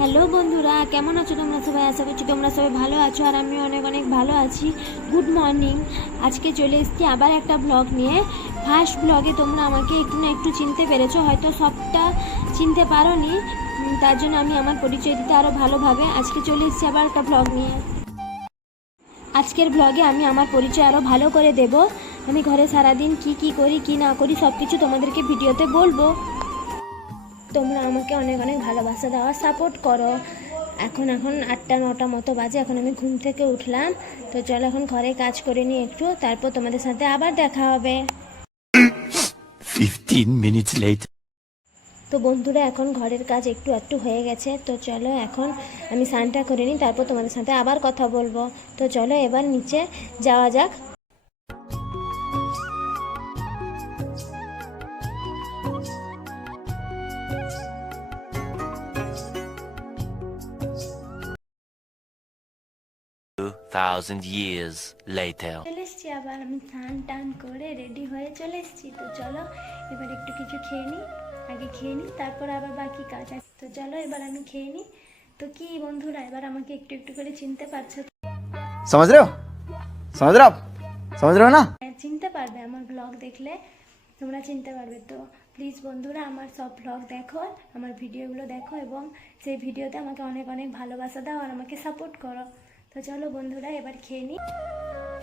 Hello বন্ধুরা, কেমন আছো তোমরা সবাই? আশা করছি তোমরা সবাই ভালো আছো আর আমি অনেক অনেক ভালো আছি। গুড মর্নিং আজকে চলে এসেছি আবার একটা ব্লগ নিয়ে। ফার্স্ট ব্লগে তোমরা আমাকে একটু না একটু চিনতে পেরেছ, হয়তো সবটা চিনতে পারো নি তার জন্য আমি আমার পরিচয় দিতে আরও ভালোভাবে আজকে চলে এসেছি আবার একটা ব্লগ নিয়ে। আজকের ব্লগে আমি আমার পরিচয় আরও ভালো করে দেব। আমি ঘরে সারাদিন কি কি করি, কি না করি সব কিছু তোমাদেরকে ভিডিওতে বলব। তোমরা আমাকে অনেক অনেক ভালোবাসা দেওয়া সাপোর্ট করো। এখন এখন আটটা নটা মতো বাজে এখন আমি ঘুম থেকে উঠলাম। তো চলো এখন ঘরে কাজ করে নিই একটু তারপর তোমাদের সাথে আবার দেখা হবে। 15 minutes later. তো বন্ধুরা এখন ঘরের কাজ একটু একটু হয়ে গেছে। তো চলো এখন আমি স্নানটা করে নিই তারপর তোমাদের সাথে আবার কথা বলব। তো চলো এবার নিচে যাওয়া যাক। thousand years later. চলে এসছি আবার। আমি স্নান টান করে রেডি হয়ে চলে এসছি। তো চলো এবার একটু কিছু খেয়ে নিই আগে খেয়ে নিই তারপর আবার বাকি কাজ আছে। তো চলো এবার আমি খেয়ে নিই তো কি বন্ধুরা এবার আমাকে একটু একটু করে চিনতে পারছ সমাজ সমাজ সমাজ না? হ্যাঁ, চিনতে পারবে আমার ব্লগ দেখলে। তোমরা চিনতে পারবে তো। প্লিজ বন্ধুরা আমার সব ব্লগ দেখো আমার ভিডিওগুলো দেখো এবং সেই ভিডিওতে আমাকে অনেক অনেক ভালোবাসা দাও আর আমাকে সাপোর্ট করো। তো চলো বন্ধুরা এবার খেয়ে নিই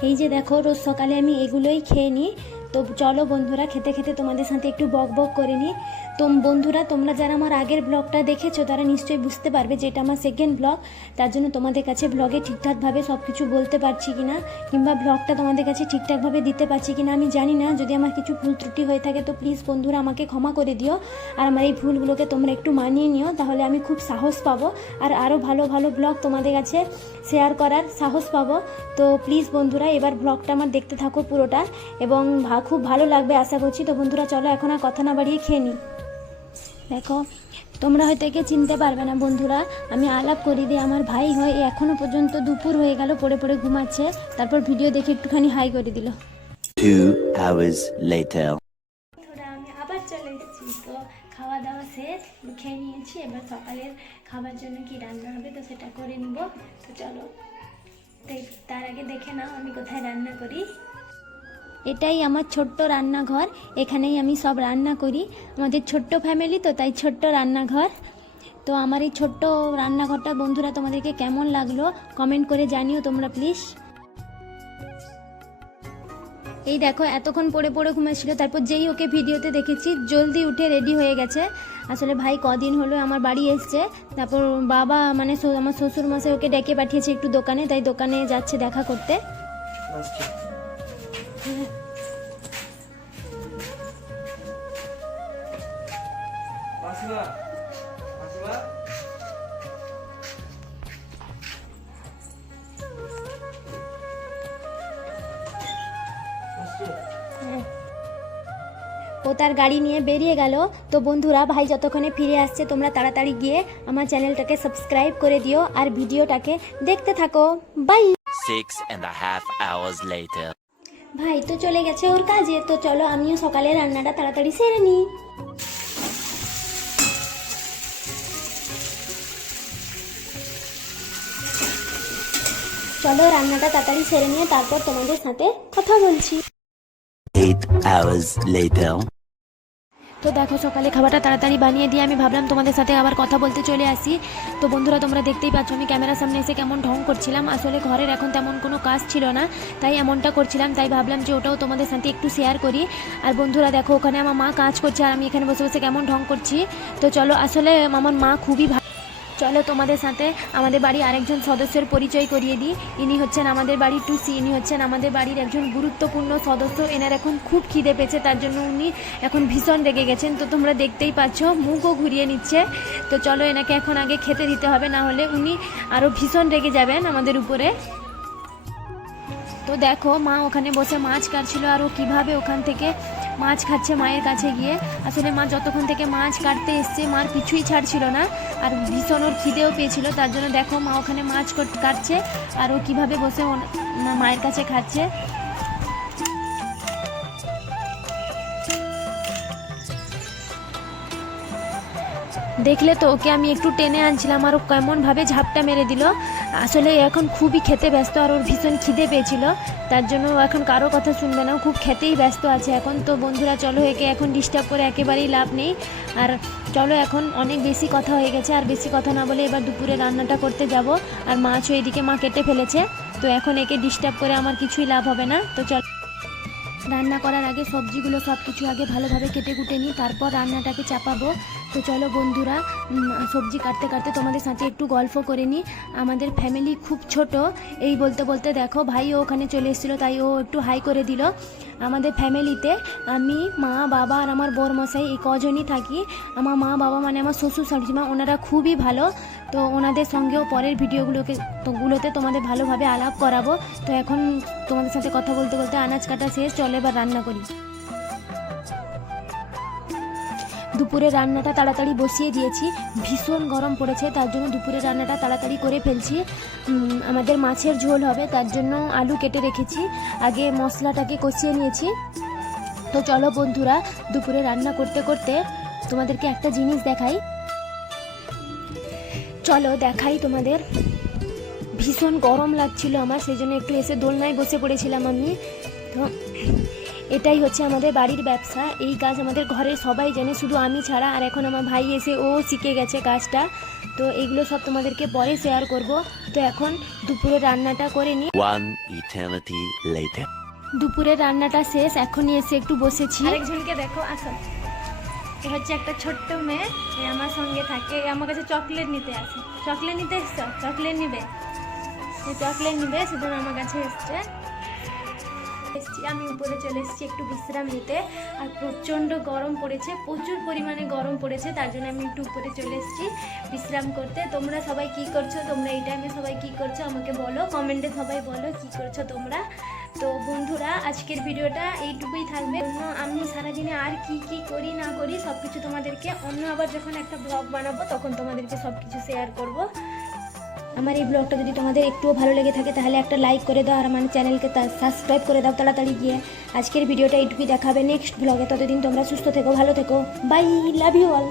এই যে দেখো, রোজ সকালে আমি এগুলোই খেয়ে নিই। তো চলো বন্ধুরা, খেতে খেতে তোমাদের সাথে একটু বক বক করে নিই। তো বন্ধুরা, তোমরা যারা আমার আগের ব্লগটা দেখেছ, তারা নিশ্চয়ই বুঝতে পারবে যে এটা আমার সেকেন্ড ব্লগ তার জন্য তোমাদের কাছে ব্লগে ঠিকঠাকভাবে সব কিছু বলতে পারছি কি না কিংবা ব্লগটা তোমাদের কাছে ঠিকঠাকভাবে দিতে পারছি কি না আমি জানি না। যদি আমার কিছু ভুল ত্রুটি হয়ে থাকে, তো প্লিজ বন্ধুরা আমাকে ক্ষমা করে দিও। আর আমার এই ভুলগুলোকে তোমরা একটু মানিয়ে নিও, তাহলে আমি খুব সাহস পাবো। আর আরও ভালো ভালো ব্লগ তোমাদের কাছে শেয়ার করার সাহস পাবো। তো প্লিজ বন্ধুরা এবার ব্লগটা আমার দেখতে থাকো পুরোটা এবং খুব ভালো লাগবে আশা করছি। তো বন্ধুরা চলো এখন আর কথা না বাড়িয়ে খেয়ে নিই দেখো তোমরা হয়তো একে চিনতে পারবে না বন্ধুরা আমি আলাপ করি দিয়ে আমার ভাই হয় এখনও পর্যন্ত দুপুর হয়ে গেল পড়ে পড়ে ঘুমাচ্ছে তারপর ভিডিও দেখে একটুখানি হাই করে দিল. বন্ধুরা আমি আবার চলে এসেছি। তো খাওয়া দাওয়া শেষ খেয়ে নিয়েছি। এবার সকালের খাবার জন্য কি রান্না হবে তো সেটা করে নিব। তো চলো। আগে দেখে নাও, আমি কোথায় রান্না করি। এটাই আমার ছোট্ট রান্নাঘর, এখানেই আমি সব রান্না করি। আমাদের ছোট্ট ফ্যামিলি তো, তাই ছোট্ট রান্নাঘর। তো আমার এই ছোট্ট রান্নাঘরটা বন্ধুরা, তোমাদেরকে কেমন লাগল কমেন্ট করে জানিও তোমরা প্লিজ এই দেখো, এতক্ষণ পড়ে পড়ে ঘুমাচ্ছিল, তারপর যেই ওকে ভিডিওতে দেখেছি, জলদি উঠে রেডি হয়ে গেছে। আসলে ভাই কদিন হলো আমার বাড়ি এসছে। তারপর বাবা মানে আমার শ্বশুর মাসে ওকে ডেকে পাঠিয়েছে একটু দোকানে, তাই দোকানে যাচ্ছে দেখা করতে। ও তার গাড়ি নিয়ে বেরিয়ে গেল। তো বন্ধুরা ভাই যতক্ষণে ফিরে আসছে তোমরা তাড়াতাড়ি গিয়ে আমার চ্যানেলটাকে সাবস্ক্রাইব করে দিও আর ভিডিওটাকে দেখতে থাকো। Bye. Six and a half hours later. ভাই তো চলে গেছে ওর কাজে। তো চলো আমিও সকালে রান্নাটা তাড়াতাড়ি সেরে নিই। চলো রান্নাটা তাড়াতাড়ি সেরে নিয়ে তারপর তোমাদের সাথে কথা বলছি। Eight hours later. তো দেখো সকালে খাবারটা তাড়াতাড়ি বানিয়ে দিয়ে আমি ভাবলাম তোমাদের সাথে আবার কথা বলতে চলে আসি। তো বন্ধুরা, তোমরা দেখতেই পাচ্ছ আমি ক্যামেরার সামনে এসে কেমন ঢং করছিলাম। আসলে ঘরের এখন তেমন কোনো কাজ ছিল না, তাই এমনটা করছিলাম, তাই ভাবলাম যে ওটাও তোমাদের সাথে একটু শেয়ার করি। আর বন্ধুরা, দেখো ওখানে আমার মা কাজ করছে আর আমি এখানে বসে বসে কেমন ঢং করছি। তো চলো, আসলে আমার মা খুবই চলো তোমাদের সাথে আমাদের বাড়ির আরেকজন সদস্যের পরিচয় করিয়ে দিই। ইনি হচ্ছেন আমাদের বাড়ির টুসি, ইনি হচ্ছেন আমাদের বাড়ির একজন গুরুত্বপূর্ণ সদস্য। এনার এখন খুব খিদে পেয়েছে, তার জন্য উনি এখন ভীষণ রেগে গেছেন। তো তোমরা দেখতেই পাচ্ছ, মুখও ঘুরিয়ে নিচ্ছে। তো চলো এনাকে এখন আগে খেতে দিতে হবে, না হলে উনি আরও ভীষণ রেগে যাবেন আমাদের উপরে। তো দেখো, মা ওখানে বসে মাছ কাটছিল, আর ও কীভাবে ওখান থেকে মাছ খাচ্ছে মায়ের কাছে গিয়ে। আসলে মা যতক্ষণ থেকে মাছ কাটতে এসছে, মার কিছুই ছাড়ছিল না। আর ভীষণ ওর খিদেও পেয়েছিল। তার জন্য দেখো মা ওখানে মাছ কাটছে আর ও কীভাবে বসে মায়ের কাছে খাচ্ছে। দেখলে তো ওকে আমি একটু টেনে আনছিলাম আর ও কেমনভাবে ঝাপটা মেরে দিল। আসলে এখন খুবই খেতে ব্যস্ত আর ওর ভীষণ খিদে পেয়েছিল। তার জন্য এখন কারও কথা শুনবে না। খুব খেতেই ব্যস্ত আছে এখন। তো বন্ধুরা, চলো একে এখন ডিস্টার্ব করে একেবারেই লাভ নেই। আর চলো এখন অনেক বেশি কথা হয়ে গেছে। আর বেশি কথা না বলে এবার দুপুরে রান্নাটা করতে যাব। আর মাছও এদিকে মা কেটে ফেলেছে। তো এখন একে ডিস্টার্ব করে আমার কিছুই লাভ হবে না। তো চল। রান্না করার আগে সবজিগুলো সব কিছু আগে ভালোভাবে কেটে কুটে নিই, তারপর রান্নাটাকে চাপাবো। তো চলো বন্ধুরা সবজি কাটতে কাটতে তোমাদের সাথে একটু গল্প করে নিই। আমাদের ফ্যামিলি খুব ছোট, এই বলতে বলতে দেখো ভাইও ওখানে চলে এসেছিল, তাই ও একটু হাই করে দিল। আমাদের ফ্যামিলিতে আমি, মা, বাবা আর আমার বর মশাই এই কজনই থাকি। আমার মা, বাবা মানে আমার শ্বশুর, শাশুড়িমা, ওনারা খুবই ভালো। তো ওনাদের সঙ্গেও পরের ভিডিওগুলোকে গুলোতে তোমাদের ভালোভাবে আলাপ করাবো। তো এখন তোমাদের সাথে কথা বলতে বলতে আনাজ কাটা শেষ, চলে এবার রান্না করি। দুপুরে রান্নাটা তাড়াতাড়ি বসিয়ে দিয়েছি। ভীষণ গরম পড়েছে, তার জন্য দুপুরে রান্নাটা তাড়াতাড়ি করে ফেলছি। আমাদের মাছের ঝোল হবে, তার জন্য আলু কেটে রেখেছি। আগে মশলাটাকে কষিয়ে নিয়েছি। তো চলো বন্ধুরা, দুপুরে রান্না করতে করতে তোমাদেরকে একটা জিনিস দেখাই। চলো দেখাই তোমাদের। ভীষণ গরম লাগছিল আমার, সেই জন্য একটু এসে দোলনায় বসে পড়েছিলাম আমি। তো এটাই হচ্ছে আমাদের বাড়ির ব্যবসা। এই গাছ আমাদের ঘরের সবাই জানে শুধু আমি ছাড়া। আর এখন আমার ভাই এসে ও শিখে গেছে কাজটা তো এগুলো সব তোমাদেরকে পরে শেয়ার করব। তো এখন দুপুরে রান্নাটা করে নিই. দুপুরের রান্নাটা শেষ। এখনই এসে একটু বসেছি। আরেকজনকে দেখো আসো। এ হচ্ছে একটা ছোট্ট মেয়ে। এ আমার সঙ্গে থাকে। আমার কাছে চকলেট নিতে আসে। চকলেট নিতে এসছো? চকলেট নিবে? চকলেট নিবে সেজন্য আমার কাছে এসছে। এসছি, আমি উপরে চলে এসেছি একটু বিশ্রাম নিতে। আর প্রচণ্ড গরম পড়েছে, প্রচুর পরিমাণে গরম পড়েছে, তার জন্য আমি একটু উপরে চলে এসেছি বিশ্রাম করতে। তোমরা সবাই কি করছ? তোমরা এই টাইমে সবাই কি করছ? আমাকে বলো কমেন্টে সবাই বলো কি করছ তোমরা। তো বন্ধুরা, আজকের ভিডিওটা এইটুকুই থাকবে। অন্য আমি সারাদিনে আর কি কি করি, না করি সব কিছু তোমাদেরকে অন্য আবার যখন একটা ব্লগ বানাবো, তখন তোমাদেরকে সব কিছু শেয়ার করব। আমার এই ব্লগটা যদি তোমাদের একটুও ভালো লেগে থাকে, তাহলে একটা লাইক করে দাও আর আমার চ্যানেলকে সাবস্ক্রাইব করে দাও তাড়াতাড়ি গিয়ে। আজকের ভিডিওটা এইটুকুই দেখাবে নেক্সট ব্লগে ততদিন তোমরা সুস্থ থেকো, ভালো থেকো। By love you all